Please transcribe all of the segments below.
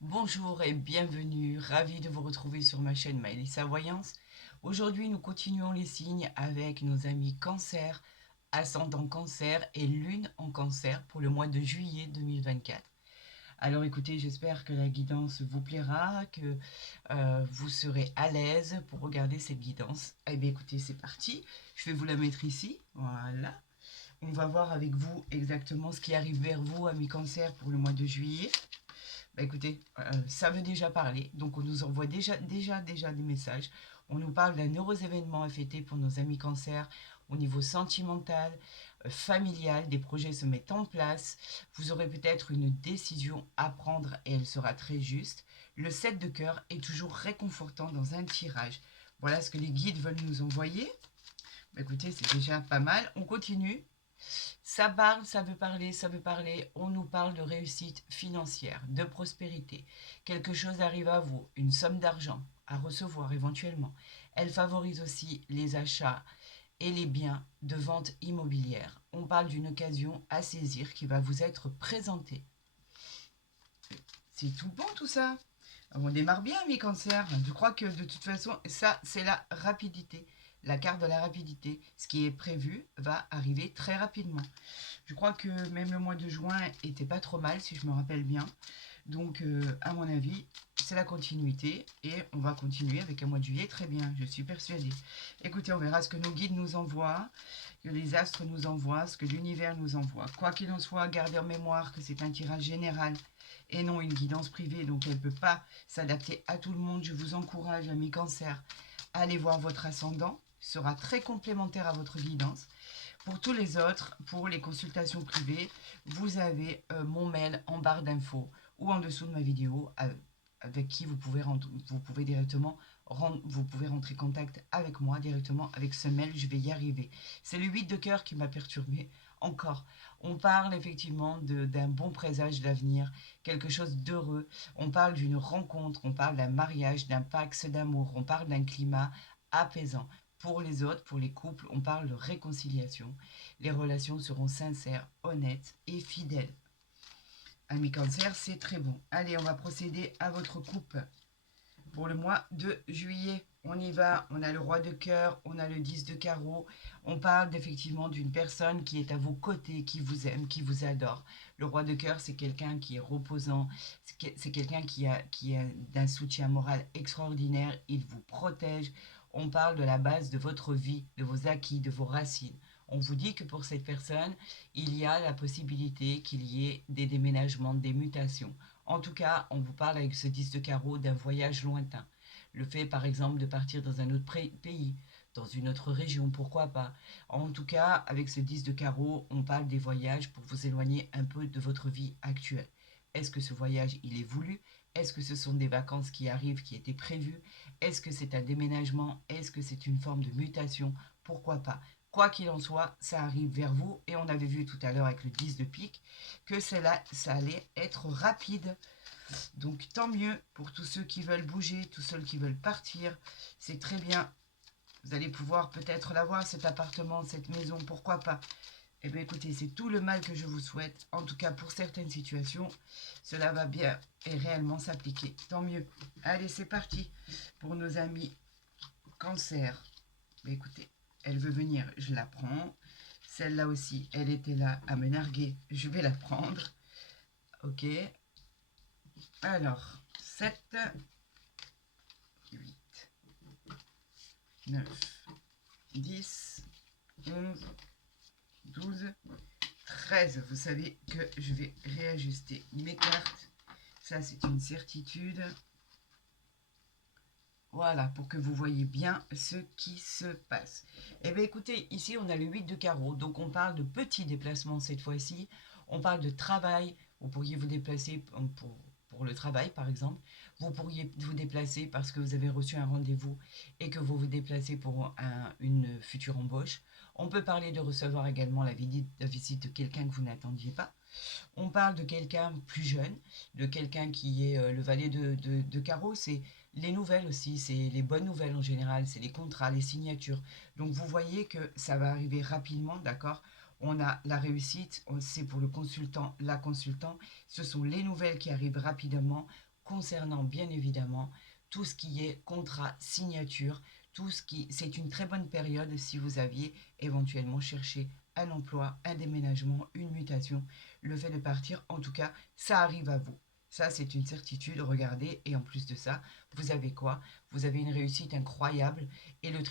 Bonjour et bienvenue, ravi de vous retrouver sur ma chaîne Maëlissa Voyance. Aujourd'hui, nous continuons les signes avec nos amis Cancer, ascendant Cancer et Lune en Cancer pour le mois de juillet 2024. Alors écoutez, j'espère que la guidance vous plaira, que vous serez à l'aise pour regarder cette guidance. Eh bien écoutez, c'est parti. Je vais vous la mettre ici. Voilà. On va voir avec vous exactement ce qui arrive vers vous, amis Cancer, pour le mois de juillet. Bah écoutez, ça veut déjà parler. Donc on nous envoie déjà des messages. On nous parle d'un heureux événement à fêter pour nos amis Cancer au niveau sentimental, familial. Des projets se mettent en place. Vous aurez peut-être une décision à prendre et elle sera très juste. Le 7 de cœur est toujours réconfortant dans un tirage. Voilà ce que les guides veulent nous envoyer. Bah écoutez, c'est déjà pas mal. On continue. Ça parle, ça veut parler, ça veut parler. On nous parle de réussite financière, de prospérité. Quelque chose arrive à vous, une somme d'argent à recevoir éventuellement. Elle favorise aussi les achats et les biens de vente immobilière. On parle d'une occasion à saisir qui va vous être présentée. C'est tout bon tout ça. On démarre bien, mes cancers. Je crois que de toute façon, ça, c'est la rapidité. La carte de la rapidité. Ce qui est prévu va arriver très rapidement. Je crois que même le mois de juin était pas trop mal, si je me rappelle bien. Donc, à mon avis, c'est la continuité. Et on va continuer avec un mois de juillet très bien, je suis persuadée. Écoutez, on verra ce que nos guides nous envoient, que les astres nous envoient, ce que l'univers nous envoie. Quoi qu'il en soit, gardez en mémoire que c'est un tirage général et non une guidance privée. Donc, elle ne peut pas s'adapter à tout le monde. Je vous encourage, amis cancers, à aller voir votre ascendant. Il sera très complémentaire à votre guidance. Pour tous les autres, pour les consultations privées, vous avez mon mail en barre d'infos ou en dessous de ma vidéo avec qui vous pouvez directement vous pouvez rentrer en contact avec moi directement avec ce mail, je vais y arriver. C'est le 8 de cœur qui m'a perturbé encore. On parle effectivement d'un bon présage d'avenir, quelque chose d'heureux. On parle d'une rencontre, on parle d'un mariage, d'un pax d'amour, on parle d'un climat apaisant. Pour les autres, pour les couples, on parle de réconciliation. Les relations seront sincères, honnêtes et fidèles. Amis Cancer, c'est très bon. Allez, on va procéder à votre coupe pour le mois de juillet. On y va, on a le roi de cœur, on a le 10 de carreau. On parle effectivement d'une personne qui est à vos côtés, qui vous aime, qui vous adore. Le roi de cœur, c'est quelqu'un qui est reposant, c'est quelqu'un qui a d'un soutien moral extraordinaire. Il vous protège. On parle de la base de votre vie, de vos acquis, de vos racines. On vous dit que pour cette personne, il y a la possibilité qu'il y ait des déménagements, des mutations. En tout cas, on vous parle avec ce 10 de carreau d'un voyage lointain. Le fait, par exemple, de partir dans un autre pays, dans une autre région, pourquoi pas. En tout cas, avec ce 10 de carreau, on parle des voyages pour vous éloigner un peu de votre vie actuelle. Est-ce que ce voyage, il est voulu? Est-ce que ce sont des vacances qui arrivent, qui étaient prévues? Est-ce que c'est un déménagement? Est-ce que c'est une forme de mutation? Pourquoi pas? Quoi qu'il en soit, ça arrive vers vous et on avait vu tout à l'heure avec le 10 de pique que cela, ça allait être rapide. Donc tant mieux pour tous ceux qui veulent bouger, tous ceux qui veulent partir. C'est très bien. Vous allez pouvoir peut-être l'avoir, cet appartement, cette maison, pourquoi pas. Eh bien écoutez, c'est tout le mal que je vous souhaite. En tout cas, pour certaines situations, cela va bien et réellement s'appliquer. Tant mieux. Allez, c'est parti pour nos amis cancer. Mais écoutez, elle veut venir, je la prends. Celle-là aussi, elle était là à me narguer, je vais la prendre. Ok. Alors, 7, 8, 9, 10, 11, 12, 13. Vous savez que je vais réajuster mes cartes. Ça, c'est une certitude. Voilà, pour que vous voyez bien ce qui se passe. Eh bien, écoutez, ici, on a le 8 de carreau. Donc, on parle de petits déplacements cette fois-ci. On parle de travail. Vous pourriez vous déplacer pour le travail, par exemple. Vous pourriez vous déplacer parce que vous avez reçu un rendez-vous et que vous vous déplacez pour une future embauche. On peut parler de recevoir également la visite de quelqu'un que vous n'attendiez pas. On parle de quelqu'un plus jeune, de quelqu'un qui est le valet de carreau. C'est les nouvelles aussi, c'est les bonnes nouvelles en général, c'est les contrats, les signatures. Donc vous voyez que ça va arriver rapidement, d'accord? On a la réussite, c'est pour le consultant, la consultant. Ce sont les nouvelles qui arrivent rapidement. concernant bien évidemment tout ce qui est contrat, signature, tout ce qui... C'est une très bonne période si vous aviez éventuellement cherché un emploi, un déménagement, une mutation, le fait de partir, en tout cas, ça arrive à vous. Ça, c'est une certitude, regardez, et en plus de ça, vous avez quoi? Vous avez une réussite incroyable et le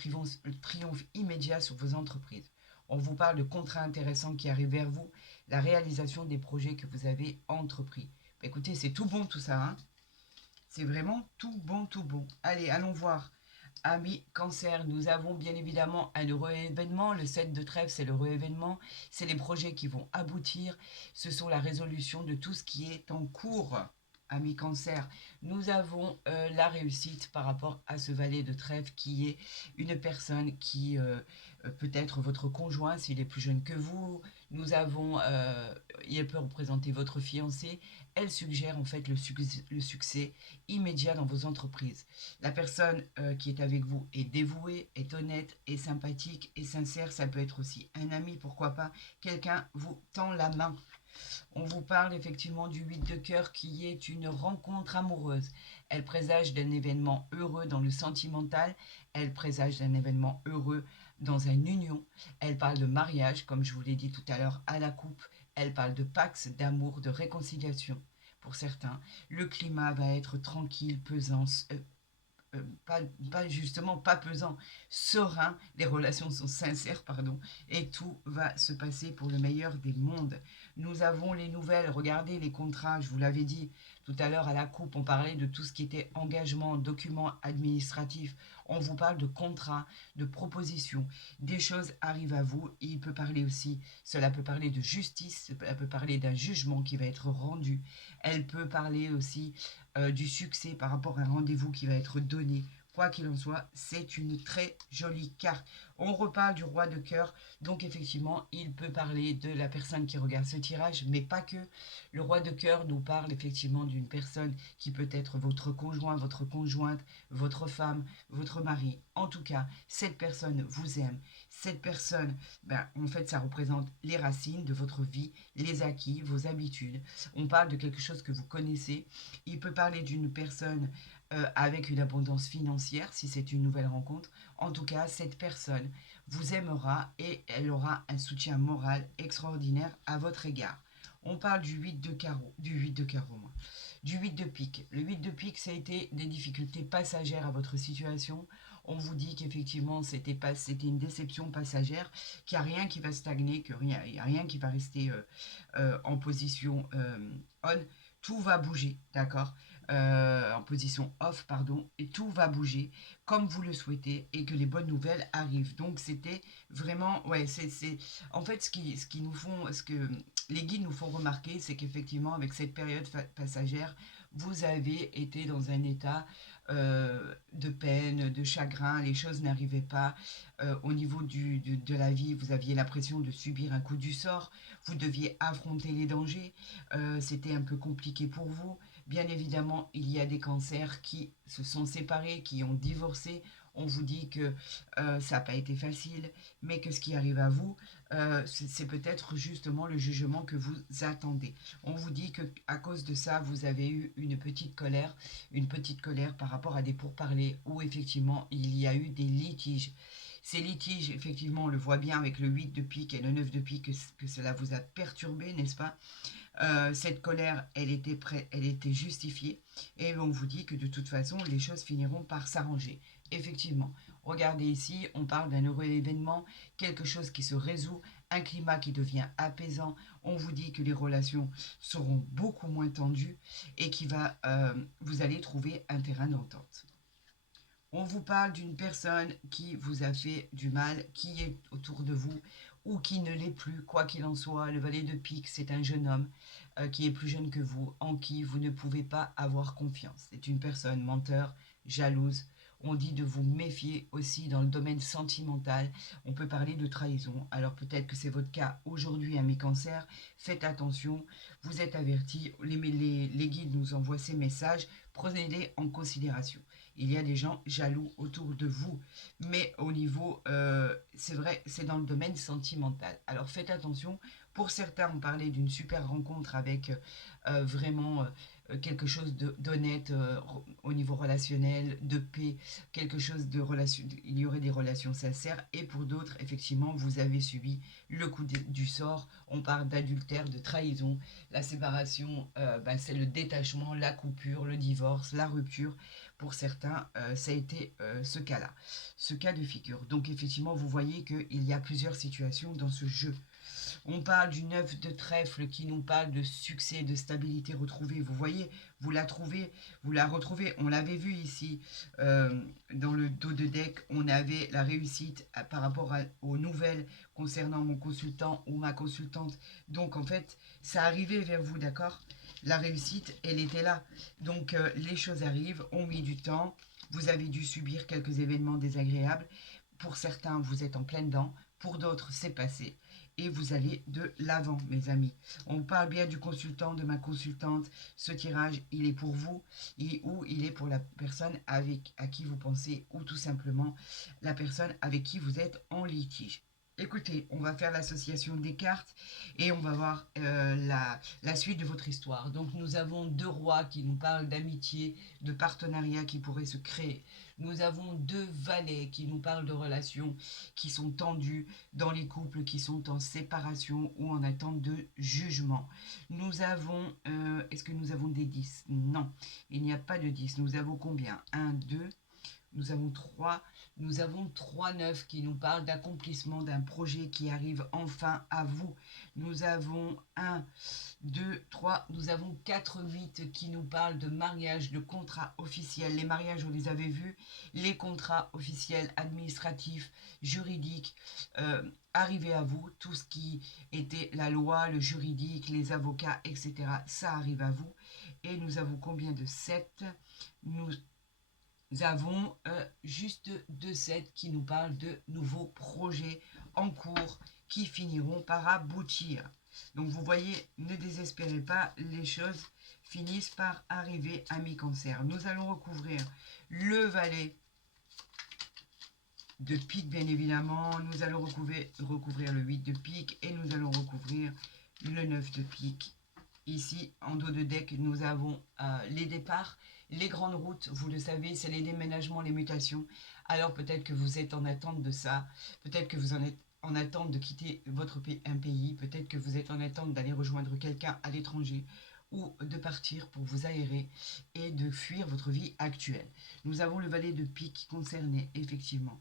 triomphe immédiat sur vos entreprises. On vous parle de contrats intéressants qui arrivent vers vous, la réalisation des projets que vous avez entrepris. Écoutez, c'est tout bon tout ça, hein? C'est vraiment tout bon, tout bon. Allez, allons voir. Amis Cancer, nous avons bien évidemment un heureux événement. Le 7 de trèfle, c'est l'heureux événement. C'est les projets qui vont aboutir. Ce sont la résolution de tout ce qui est en cours. Amis Cancer, nous avons la réussite par rapport à ce valet de trèfle qui est une personne qui peut être votre conjoint s'il est plus jeune que vous. Nous avons, il peut représenter votre fiancé. Elle suggère en fait le succès immédiat dans vos entreprises. La personne qui est avec vous est dévouée, est honnête, est sympathique, est sincère. Ça peut être aussi un ami, pourquoi pas. Quelqu'un vous tend la main. On vous parle effectivement du 8 de cœur qui est une rencontre amoureuse. Elle présage d'un événement heureux dans le sentimental. Elle présage d'un événement heureux dans une union. Elle parle de mariage, comme je vous l'ai dit tout à l'heure, à la coupe. Elle parle de pax, d'amour, de réconciliation. Pour certains, le climat va être tranquille, pesant, justement pas pesant, serein, les relations sont sincères, pardon, et tout va se passer pour le meilleur des mondes. Nous avons les nouvelles, regardez les contrats, je vous l'avais dit tout à l'heure à la coupe, on parlait de tout ce qui était engagement, documents administratifs, on vous parle de contrats, de propositions, des choses arrivent à vous, il peut parler aussi, cela peut parler de justice, cela peut parler d'un jugement qui va être rendu, elle peut parler aussi du succès par rapport à un rendez-vous qui va être donné. Quoi qu'il en soit, c'est une très jolie carte. On reparle du roi de cœur, donc effectivement, il peut parler de la personne qui regarde ce tirage, mais pas que. Le roi de cœur nous parle effectivement d'une personne qui peut être votre conjoint, votre conjointe, votre femme, votre mari. En tout cas, cette personne vous aime. Cette personne, en fait, ça représente les racines de votre vie, les acquis, vos habitudes. On parle de quelque chose que vous connaissez. Il peut parler d'une personne avec une abondance financière, si c'est une nouvelle rencontre. En tout cas, cette personne vous aimera et elle aura un soutien moral extraordinaire à votre égard. On parle du 8 de carreau, du 8 de pique. Le 8 de pique, ça a été des difficultés passagères à votre situation. On vous dit qu'effectivement, c'était une déception passagère, qu'il n'y a rien qui va stagner, qu'il n'y a rien qui va rester en position on. Tout va bouger, d'accord, en position off, pardon, et tout va bouger comme vous le souhaitez et que les bonnes nouvelles arrivent. Donc c'était vraiment, ouais, en fait ce qui nous font, ce que les guides nous font remarquer, c'est qu'effectivement avec cette période passagère, vous avez été dans un état de peine, de chagrin, les choses n'arrivaient pas. Au niveau de la vie, vous aviez l'impression de subir un coup du sort, vous deviez affronter les dangers, c'était un peu compliqué pour vous. Bien évidemment, il y a des cancers qui se sont séparés, qui ont divorcé. On vous dit que ça n'a pas été facile, mais que ce qui arrive à vous, c'est peut-être justement le jugement que vous attendez. On vous dit que à cause de ça, vous avez eu une petite colère par rapport à des pourparlers où effectivement il y a eu des litiges. Ces litiges, effectivement, on le voit bien avec le 8 de pique et le 9 de pique, que cela vous a perturbé, n'est-ce pas? Cette colère, elle était justifiée. Et on vous dit que de toute façon, les choses finiront par s'arranger. Effectivement, regardez ici, on parle d'un heureux événement, quelque chose qui se résout, un climat qui devient apaisant. On vous dit que les relations seront beaucoup moins tendues et vous allez trouver un terrain d'entente. On vous parle d'une personne qui vous a fait du mal, qui est autour de vous ou qui ne l'est plus, quoi qu'il en soit. Le valet de pique, c'est un jeune homme qui est plus jeune que vous, en qui vous ne pouvez pas avoir confiance. C'est une personne menteur, jalouse. On dit de vous méfier aussi dans le domaine sentimental. On peut parler de trahison. Alors peut-être que c'est votre cas aujourd'hui, ami cancer. Faites attention, vous êtes avertis. Les guides nous envoient ces messages. Prenez-les en considération. Il y a des gens jaloux autour de vous, mais au niveau, c'est vrai, c'est dans le domaine sentimental. Alors faites attention. Pour certains, on parlait d'une super rencontre avec vraiment quelque chose d'honnête au niveau relationnel, de paix, quelque chose de relation, il y aurait des relations sincères. Et pour d'autres, effectivement, vous avez subi le coup du sort. On parle d'adultère, de trahison. La séparation, c'est le détachement, la coupure, le divorce, la rupture. Pour certains, ça a été ce cas-là, ce cas de figure. Donc effectivement, vous voyez qu'il y a plusieurs situations dans ce jeu. On parle du 9 de trèfle qui nous parle de succès, de stabilité retrouvée. Vous voyez, vous la trouvez, vous la retrouvez. On l'avait vu ici dans le dos de deck. On avait la réussite par rapport aux nouvelles concernant mon consultant ou ma consultante. Donc en fait, ça arrivait vers vous, d'accord? La réussite, elle était là. Donc les choses arrivent, ont mis du temps. Vous avez dû subir quelques événements désagréables. Pour certains, vous êtes en pleine dent. Pour d'autres, c'est passé et vous allez de l'avant, mes amis. On parle bien du consultant, de ma consultante. Ce tirage, il est pour vous ou il est pour la personne à qui vous pensez ou tout simplement la personne avec qui vous êtes en litige. Écoutez, on va faire l'association des cartes et on va voir la suite de votre histoire. Donc nous avons 2 rois qui nous parlent d'amitié, de partenariat qui pourrait se créer. Nous avons 2 valets qui nous parlent de relations qui sont tendues dans les couples qui sont en séparation ou en attente de jugement. Nous avons, est-ce que nous avons des 10? Non, il n'y a pas de 10. Nous avons combien? 1, 2, nous avons 3. Nous avons 3 9 qui nous parlent d'accomplissement d'un projet qui arrive enfin à vous. Nous avons 1, 2, 3. Nous avons 4 8 qui nous parlent de mariage, de contrat officiel. Les mariages, on les avait vus. Les contrats officiels, administratifs, juridiques, arrivés à vous. Tout ce qui était la loi, le juridique, les avocats, etc. Ça arrive à vous. Et nous avons combien de 7? Nous avons juste 2 sets qui nous parlent de nouveaux projets en cours qui finiront par aboutir. Donc vous voyez, ne désespérez pas, les choses finissent par arriver à mi-cancer. Nous allons recouvrir le valet de pique, bien évidemment. Nous allons recouvrir le 8 de pique et nous allons recouvrir le 9 de pique. Ici, en dos de deck, nous avons les départs, les grandes routes, vous le savez, c'est les déménagements, les mutations. Alors peut-être que vous êtes en attente de ça, peut-être que vous en êtes en attente de quitter un pays, peut-être que vous êtes en attente d'aller rejoindre quelqu'un à l'étranger ou de partir pour vous aérer et de fuir votre vie actuelle. Nous avons le valet de pique qui concernait effectivement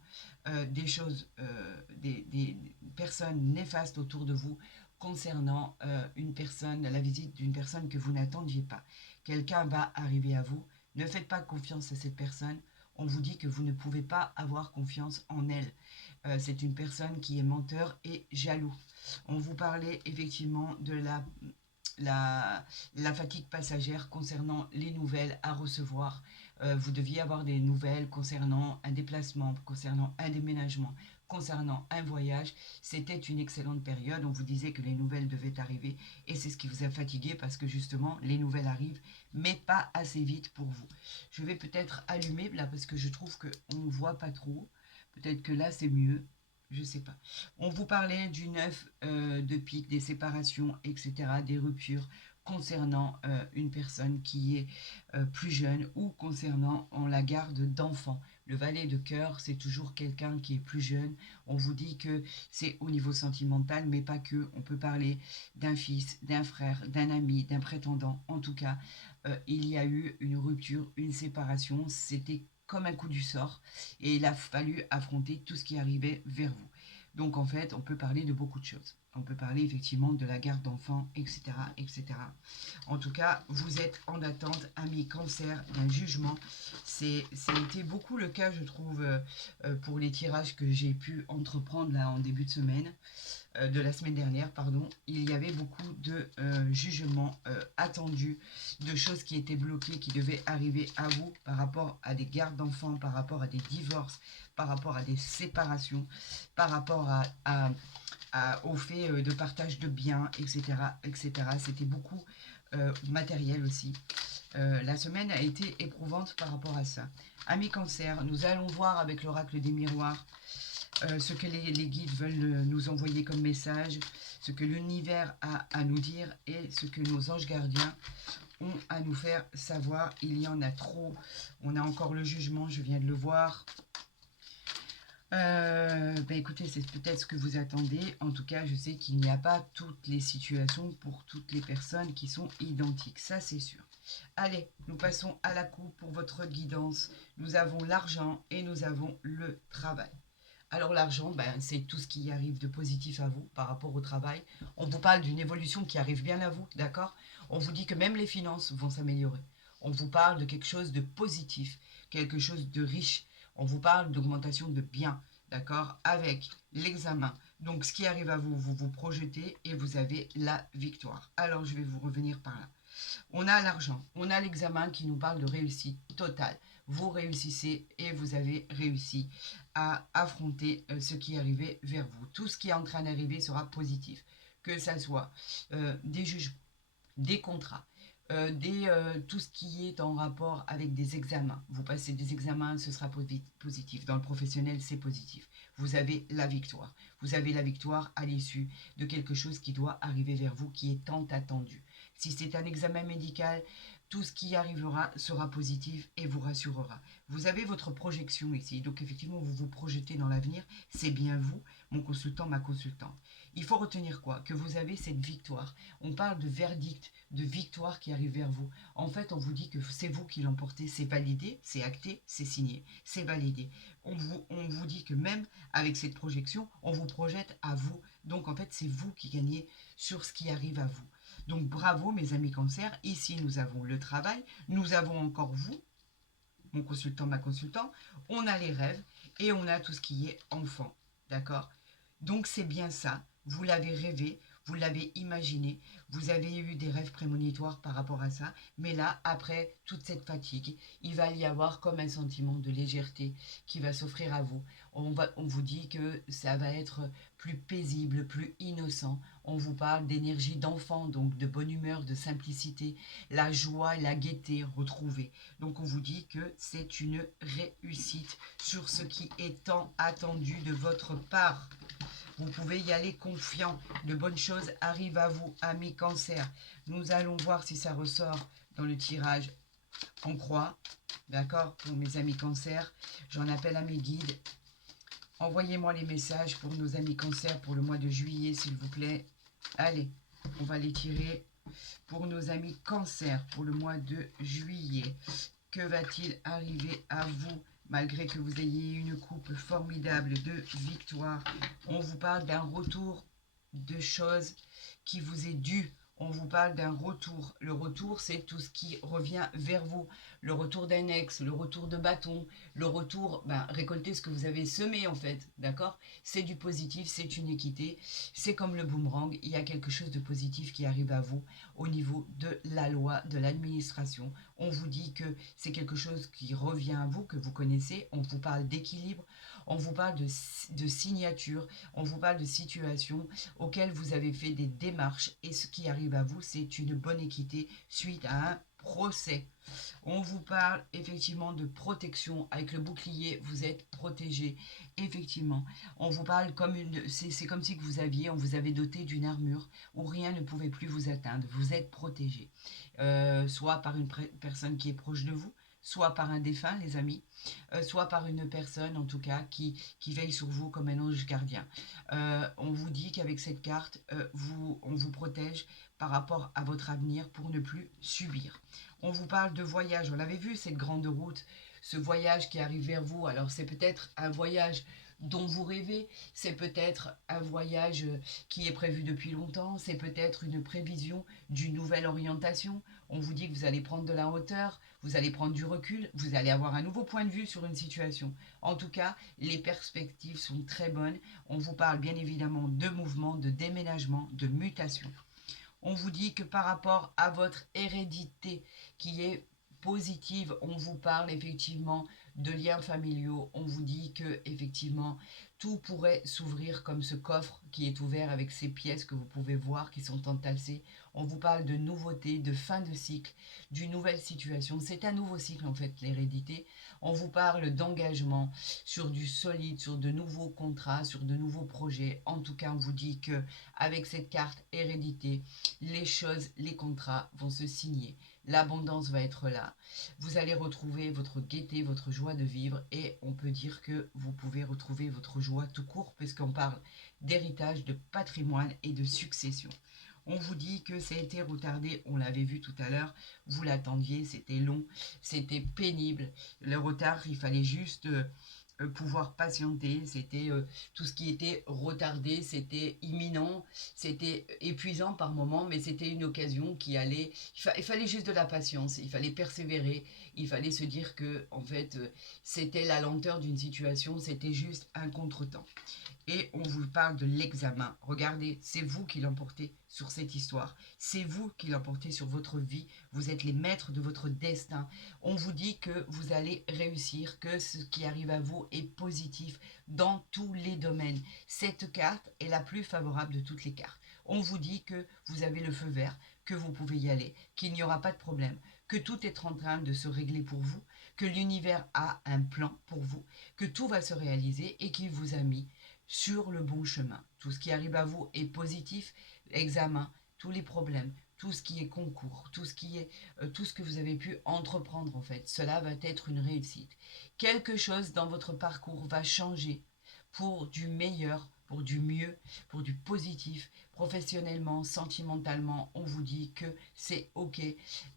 des choses, des personnes néfastes autour de vous, concernant une personne, la visite d'une personne que vous n'attendiez pas. Quelqu'un va arriver à vous. Ne faites pas confiance à cette personne. On vous dit que vous ne pouvez pas avoir confiance en elle. C'est une personne qui est menteur et jaloux. On vous parlait effectivement de la fatigue passagère concernant les nouvelles à recevoir. Vous deviez avoir des nouvelles concernant un déplacement, concernant un déménagement, concernant un voyage. C'était une excellente période. On vous disait que les nouvelles devaient arriver et c'est ce qui vous a fatigué parce que justement les nouvelles arrivent, mais pas assez vite pour vous. Je vais peut-être allumer là parce que je trouve qu'on ne voit pas trop. Peut-être que là c'est mieux. Je sais pas. On vous parlait du 9 de pique, des séparations, etc., des ruptures concernant une personne qui est plus jeune ou concernant la garde d'enfants. Le valet de cœur, c'est toujours quelqu'un qui est plus jeune. On vous dit que c'est au niveau sentimental, mais pas que. On peut parler d'un fils, d'un frère, d'un ami, d'un prétendant. En tout cas, il y a eu une rupture, une séparation. C'était comme un coup du sort et il a fallu affronter tout ce qui arrivait vers vous. Donc en fait, on peut parler de beaucoup de choses. On peut parler effectivement de la garde d'enfants, etc., etc. En tout cas, vous êtes en attente, amis cancer, d'un jugement. Ça a été beaucoup le cas, je trouve, pour les tirages que j'ai pu entreprendre là en début de semaine. De la semaine dernière, pardon, il y avait beaucoup de jugements attendus, de choses qui étaient bloquées, qui devaient arriver à vous par rapport à des gardes d'enfants, par rapport à des divorces, par rapport à des séparations, par rapport au fait de partage de biens, etc. etc. C'était beaucoup matériel aussi. La semaine a été éprouvante par rapport à ça. Amis cancer, nous allons voir avec l'oracle des miroirs ce que les guides veulent nous envoyer comme message, ce que l'univers a à nous dire et ce que nos anges gardiens ont à nous faire savoir. Il y en a trop. On a encore le jugement, je viens de le voir. Écoutez, c'est peut-être ce que vous attendez. En tout cas, je sais qu'il n'y a pas toutes les situations pour toutes les personnes qui sont identiques. Ça, c'est sûr. Allez, nous passons à la coupe pour votre guidance. Nous avons l'argent et nous avons le travail. Alors l'argent, c'est tout ce qui arrive de positif à vous par rapport au travail. On vous parle d'une évolution qui arrive bien à vous, d'accord? On vous dit que même les finances vont s'améliorer. On vous parle de quelque chose de positif, quelque chose de riche. On vous parle d'augmentation de biens, d'accord? Avec l'examen. Donc ce qui arrive à vous, vous vous projetez et vous avez la victoire. Alors je vais vous revenir par là. On a l'argent, on a l'examen qui nous parle de réussite totale. Vous réussissez et vous avez réussi à affronter ce qui est arrivé vers vous. Tout ce qui est en train d'arriver sera positif. Que ça soit des jugements, des contrats, tout ce qui est en rapport avec des examens. Vous passez des examens, ce sera positif. Dans le professionnel, c'est positif. Vous avez la victoire. Vous avez la victoire à l'issue de quelque chose qui doit arriver vers vous, qui est tant attendu. Si c'est un examen médical, tout ce qui arrivera sera positif et vous rassurera. Vous avez votre projection ici, donc effectivement vous vous projetez dans l'avenir, c'est bien vous, mon consultant, ma consultante. Il faut retenir quoi? Que vous avez cette victoire. On parle de verdict, de victoire qui arrive vers vous. En fait, on vous dit que c'est vous qui l'emportez, c'est validé, c'est acté, c'est signé, c'est validé. On vous dit que même avec cette projection, on vous projette à vous. Donc en fait, c'est vous qui gagnez sur ce qui arrive à vous. Donc bravo mes amis cancer, ici nous avons le travail, nous avons encore vous, mon consultant, ma consultante, on a les rêves et on a tout ce qui est enfant, d'accord? Donc c'est bien ça, vous l'avez rêvé, vous l'avez imaginé, vous avez eu des rêves prémonitoires par rapport à ça, mais là, après toute cette fatigue, il va y avoir comme un sentiment de légèreté qui va s'offrir à vous. On vous dit que ça va être plus paisible, plus innocent. On vous parle d'énergie d'enfant, donc de bonne humeur, de simplicité, la joie et la gaieté retrouvée. Donc on vous dit que c'est une réussite sur ce qui est tant attendu de votre part. Vous pouvez y aller confiant. De bonnes choses arrivent à vous, amis cancer. Nous allons voir si ça ressort dans le tirage en croix. D'accord? Pour mes amis cancer, j'en appelle à mes guides. Envoyez-moi les messages pour nos amis cancer pour le mois de juillet, s'il vous plaît. Allez, on va les tirer pour nos amis cancer pour le mois de juillet. Que va-t-il arriver à vous malgré que vous ayez une coupe formidable de victoire? On vous parle d'un retour de choses qui vous est dû. On vous parle d'un retour. Le retour, c'est tout ce qui revient vers vous. Le retour d'un ex, le retour de bâton, le retour, récolter ce que vous avez semé en fait, d'accord? C'est du positif, c'est une équité. C'est comme le boomerang, il y a quelque chose de positif qui arrive à vous au niveau de la loi, de l'administration. On vous dit que c'est quelque chose qui revient à vous, que vous connaissez. On vous parle d'équilibre, on vous parle de signature, on vous parle de situation auxquelles vous avez fait des démarches et ce qui arrive à vous, c'est une bonne équité suite à un procès. On vous parle effectivement de protection. Avec le bouclier, vous êtes protégé. Effectivement, on vous parle comme c'est comme si que on vous avait doté d'une armure où rien ne pouvait plus vous atteindre. Vous êtes protégé. Soit par une personne qui est proche de vous, soit par un défunt, les amis, soit par une personne, en tout cas, qui veille sur vous comme un ange gardien. On vous dit qu'avec cette carte, on vous protège par rapport à votre avenir pour ne plus subir. On vous parle de voyage. On l'avait vu, cette grande route, ce voyage qui arrive vers vous. Alors, c'est peut-être un voyage dont vous rêvez, c'est peut-être un voyage qui est prévu depuis longtemps, c'est peut-être une prévision d'une nouvelle orientation. On vous dit que vous allez prendre de la hauteur, vous allez prendre du recul, vous allez avoir un nouveau point de vue sur une situation. En tout cas, les perspectives sont très bonnes. On vous parle bien évidemment de mouvement, de déménagement, de mutation. On vous dit que par rapport à votre hérédité qui est positive, on vous parle effectivement de liens familiaux. On vous dit que effectivement tout pourrait s'ouvrir comme ce coffre qui est ouvert avec ces pièces que vous pouvez voir qui sont entassées. On vous parle de nouveautés, de fin de cycle, d'une nouvelle situation. C'est un nouveau cycle en fait, l'hérédité. On vous parle d'engagement sur du solide, sur de nouveaux contrats, sur de nouveaux projets. En tout cas, on vous dit que avec cette carte hérédité, les choses, les contrats vont se signer. l'abondance va être là. Vous allez retrouver votre gaieté, votre joie de vivre et on peut dire que vous pouvez retrouver votre joie tout court puisqu'on parle d'héritage, de patrimoine et de succession. On vous dit que ça a été retardé, on l'avait vu tout à l'heure, vous l'attendiez, c'était long, c'était pénible. Le retard, il fallait juste pouvoir patienter, c'était tout ce qui était retardé, c'était imminent, c'était épuisant par moments, mais c'était une occasion qui allait, il fallait juste de la patience, il fallait persévérer, il fallait se dire que en fait c'était la lenteur d'une situation, c'était juste un contretemps. Et on vous parle de l'examen. Regardez, c'est vous qui l'emportez sur cette histoire. C'est vous qui l'emportez sur votre vie. Vous êtes les maîtres de votre destin. On vous dit que vous allez réussir, que ce qui arrive à vous est positif dans tous les domaines. Cette carte est la plus favorable de toutes les cartes. On vous dit que vous avez le feu vert, que vous pouvez y aller, qu'il n'y aura pas de problème, que tout est en train de se régler pour vous, que l'univers a un plan pour vous, que tout va se réaliser et qu'il vous a mis sur le bon chemin. Tout ce qui arrive à vous est positif. Examen, tous les problèmes, tout ce qui est concours, tout ce qui est tout ce que vous avez pu entreprendre en fait, cela va être une réussite. Quelque chose dans votre parcours va changer pour du meilleur, pour du mieux, pour du positif, professionnellement, sentimentalement, on vous dit que c'est ok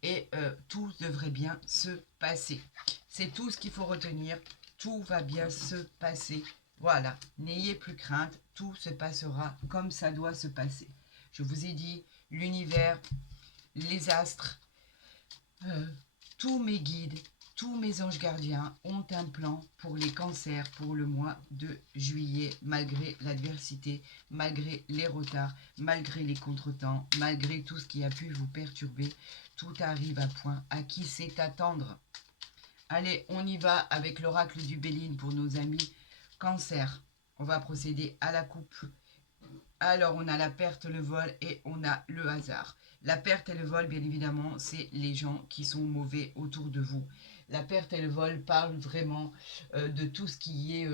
et tout devrait bien se passer. C'est tout ce qu'il faut retenir, tout va bien se passer. Voilà, n'ayez plus crainte, tout se passera comme ça doit se passer. Je vous ai dit, l'univers, les astres, euh, tous mes guides, tous mes anges gardiens ont un plan pour les cancers pour le mois de juillet, malgré l'adversité, malgré les retards, malgré les contretemps, malgré tout ce qui a pu vous perturber. Tout arrive à point. À qui sait attendre? Allez, on y va avec l'oracle du Béline pour nos amis Cancer. On va procéder à la coupe. Alors, on a la perte, le vol et on a le hasard. La perte et le vol, bien évidemment, c'est les gens qui sont mauvais autour de vous. La perte et le vol parlent vraiment de tout ce qui est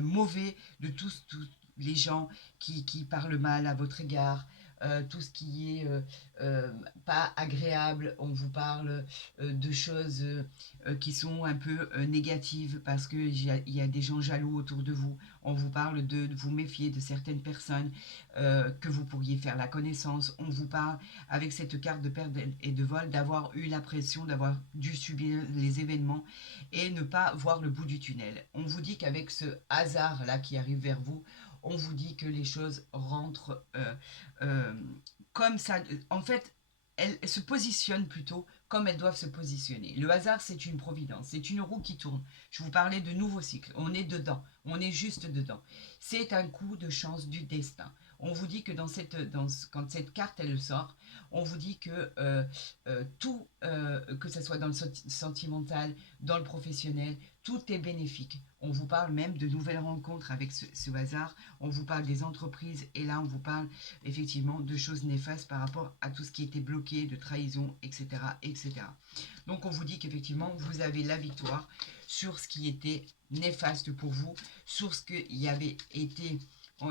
mauvais, de tous les gens qui parlent mal à votre égard, tout ce qui est pas agréable. On vous parle de choses qui sont un peu négatives parce qu'il y a des gens jaloux autour de vous. On vous parle de vous méfier de certaines personnes que vous pourriez faire la connaissance. On vous parle, avec cette carte de perte et de vol, d'avoir eu l'impression d'avoir dû subir les événements et ne pas voir le bout du tunnel. On vous dit qu'avec ce hasard-là qui arrive vers vous, on vous dit que les choses rentrent euh, comme ça. En fait, elles se positionnent plutôt comme elles doivent se positionner. Le hasard, c'est une providence, c'est une roue qui tourne. Je vous parlais de nouveaux cycles, on est dedans, on est juste dedans. C'est un coup de chance du destin. On vous dit que quand cette carte elle sort, on vous dit que tout, que ce soit dans le sentimental, dans le professionnel, tout est bénéfique. On vous parle même de nouvelles rencontres avec ce hasard. On vous parle des entreprises et là on vous parle effectivement de choses néfastes par rapport à tout ce qui était bloqué, de trahison, etc., etc. Donc on vous dit qu'effectivement vous avez la victoire sur ce qui était néfaste pour vous, sur ce qui avait été,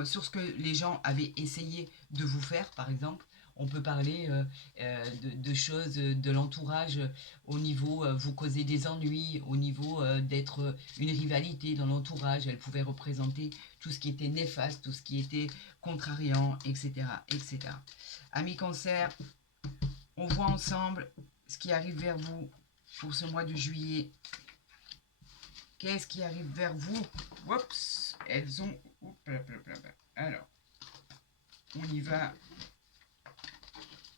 sur ce que les gens avaient essayé de vous faire, par exemple. On peut parler de choses de l'entourage au niveau, vous causez des ennuis, au niveau d'être une rivalité dans l'entourage. Elle pouvait représenter tout ce qui était néfaste, tout ce qui était contrariant, etc. etc. Amis cancer, on voit ensemble ce qui arrive vers vous pour ce mois de juillet. Qu'est-ce qui arrive vers vous? Oups, elles ont... Alors, on y va.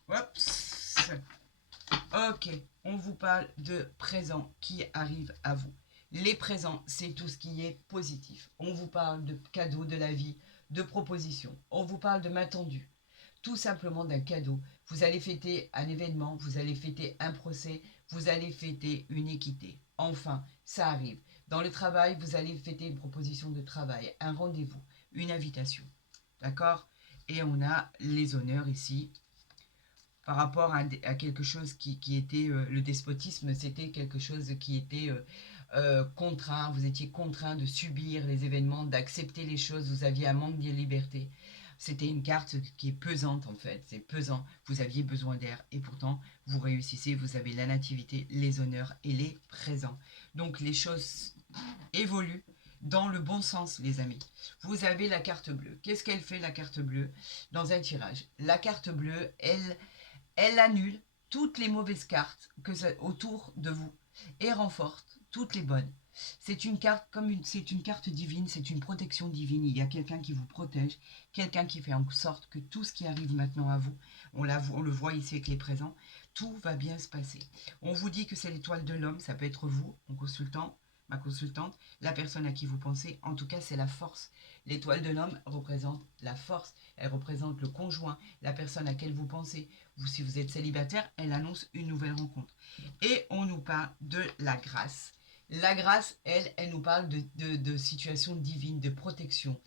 Oups. Ok, on vous parle de présents qui arrivent à vous. Les présents, c'est tout ce qui est positif. On vous parle de cadeaux de la vie, de propositions. On vous parle de main tendue. Tout simplement d'un cadeau. Vous allez fêter un événement, vous allez fêter un procès, vous allez fêter une équité. Enfin, ça arrive. Dans le travail, vous allez fêter une proposition de travail, un rendez-vous, une invitation. D'accord? Et on a les honneurs ici par rapport à quelque chose qui était le despotisme, c'était quelque chose qui était contraint, vous étiez contraint de subir les événements, d'accepter les choses, vous aviez un manque de liberté. C'était une carte qui est pesante en fait, c'est pesant. Vous aviez besoin d'air et pourtant vous réussissez, vous avez la nativité, les honneurs et les présents. Donc les choses évoluent dans le bon sens, les amis. Vous avez la carte bleue. Qu'est-ce qu'elle fait, la carte bleue, dans un tirage? La carte bleue, elle annule toutes les mauvaises cartes autour de vous et renforce toutes les bonnes. C'est une carte c'est une carte divine, c'est une protection divine. Il y a quelqu'un qui vous protège, quelqu'un qui fait en sorte que tout ce qui arrive maintenant à vous, on le voit ici avec les présents, tout va bien se passer. On vous dit que c'est l'étoile de l'homme, ça peut être vous, mon consultant, ma consultante, la personne à qui vous pensez, en tout cas c'est la force. L'étoile de l'homme représente la force, elle représente le conjoint, la personne à laquelle vous pensez. Vous, si vous êtes célibataire, elle annonce une nouvelle rencontre. Et on nous parle de la grâce. La grâce, elle nous parle de situations divines, de protection,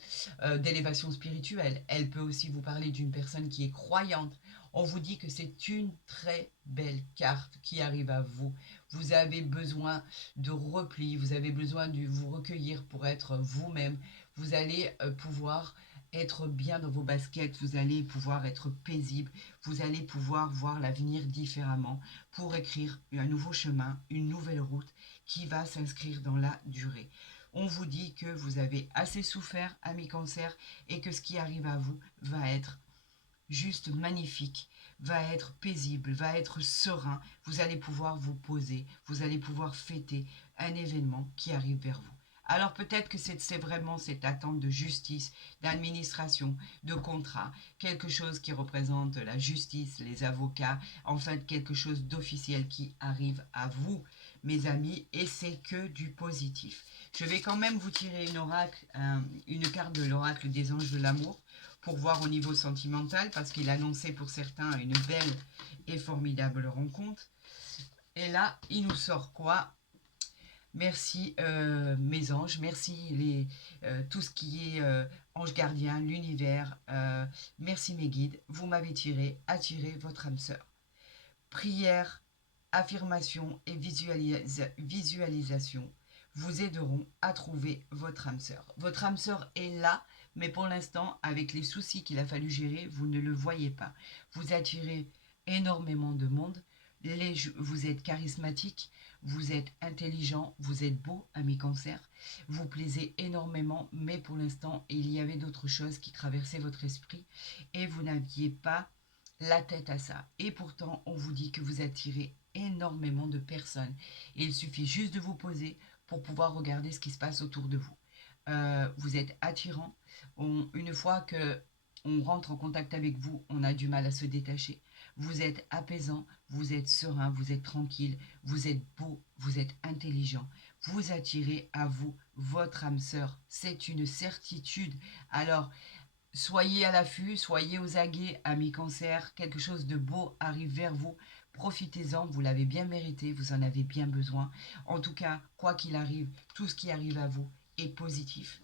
d'élévation spirituelle. Elle peut aussi vous parler d'une personne qui est croyante. On vous dit que c'est une très belle carte qui arrive à vous. Vous avez besoin de repli, vous avez besoin de vous recueillir pour être vous-même. Vous allez pouvoir être bien dans vos baskets, vous allez pouvoir être paisible, vous allez pouvoir voir l'avenir différemment pour écrire un nouveau chemin, une nouvelle route qui va s'inscrire dans la durée. On vous dit que vous avez assez souffert, amis cancer, et que ce qui arrive à vous va être juste magnifique, va être paisible, va être serein. Vous allez pouvoir vous poser, vous allez pouvoir fêter un événement qui arrive vers vous. Alors peut-être que c'est vraiment cette attente de justice, d'administration, de contrat, quelque chose qui représente la justice, les avocats, en fait quelque chose d'officiel qui arrive à vous, mes amis, et c'est que du positif. Je vais quand même vous tirer une carte de l'oracle des anges de l'amour pour voir au niveau sentimental, parce qu'il annonçait pour certains une belle et formidable rencontre. Et là, il nous sort quoi? Merci mes anges, merci tout ce qui est ange gardien, l'univers, merci mes guides, vous m'avez attiré votre âme sœur. Prière, affirmation et visualisation vous aideront à trouver votre âme sœur. Votre âme sœur est là, mais pour l'instant, avec les soucis qu'il a fallu gérer, vous ne le voyez pas. Vous attirez énormément de monde, vous êtes charismatique, vous êtes intelligent, vous êtes beau, ami cancer, vous plaisez énormément, mais pour l'instant, il y avait d'autres choses qui traversaient votre esprit et vous n'aviez pas la tête à ça. Et pourtant, on vous dit que vous attirez énormément de personnes. Et il suffit juste de vous poser pour pouvoir regarder ce qui se passe autour de vous. Vous êtes attirant. Une fois que on rentre en contact avec vous, on a du mal à se détacher. Vous êtes apaisant, vous êtes serein, vous êtes tranquille, vous êtes beau, vous êtes intelligent. Vous attirez à vous votre âme sœur. C'est une certitude. Alors, soyez à l'affût, soyez aux aguets, amis cancer. Quelque chose de beau arrive vers vous. Profitez-en, vous l'avez bien mérité, vous en avez bien besoin. En tout cas, quoi qu'il arrive, tout ce qui arrive à vous est positif,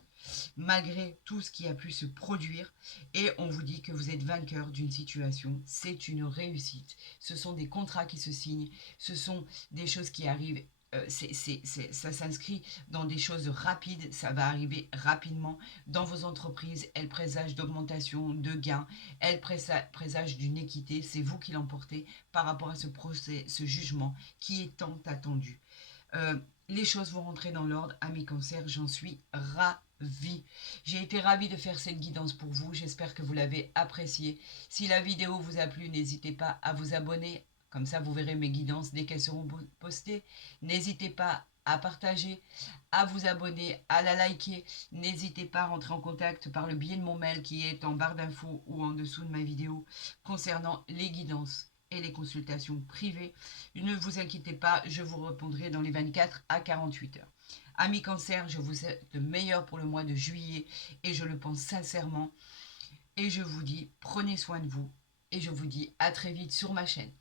malgré tout ce qui a pu se produire. Et on vous dit que vous êtes vainqueur d'une situation. C'est une réussite. Ce sont des contrats qui se signent. Ce sont des choses qui arrivent. Ça s'inscrit dans des choses rapides, ça va arriver rapidement dans vos entreprises. Elles présagent d'augmentation, de gains, elles présagent d'une équité. C'est vous qui l'emportez par rapport à ce procès, ce jugement qui est tant attendu. Les choses vont rentrer dans l'ordre, amis cancer, j'en suis ravie. J'ai été ravie de faire cette guidance pour vous, j'espère que vous l'avez appréciée. Si la vidéo vous a plu, n'hésitez pas à vous abonner, comme ça vous verrez mes guidances dès qu'elles seront postées. N'hésitez pas à partager, à vous abonner, à la liker. N'hésitez pas à rentrer en contact par le biais de mon mail qui est en barre d'infos ou en dessous de ma vidéo concernant les guidances et les consultations privées. Ne vous inquiétez pas, je vous répondrai dans les 24 à 48 heures. Amis cancer, je vous souhaite le meilleur pour le mois de juillet et je le pense sincèrement. Et je vous dis, prenez soin de vous et je vous dis à très vite sur ma chaîne.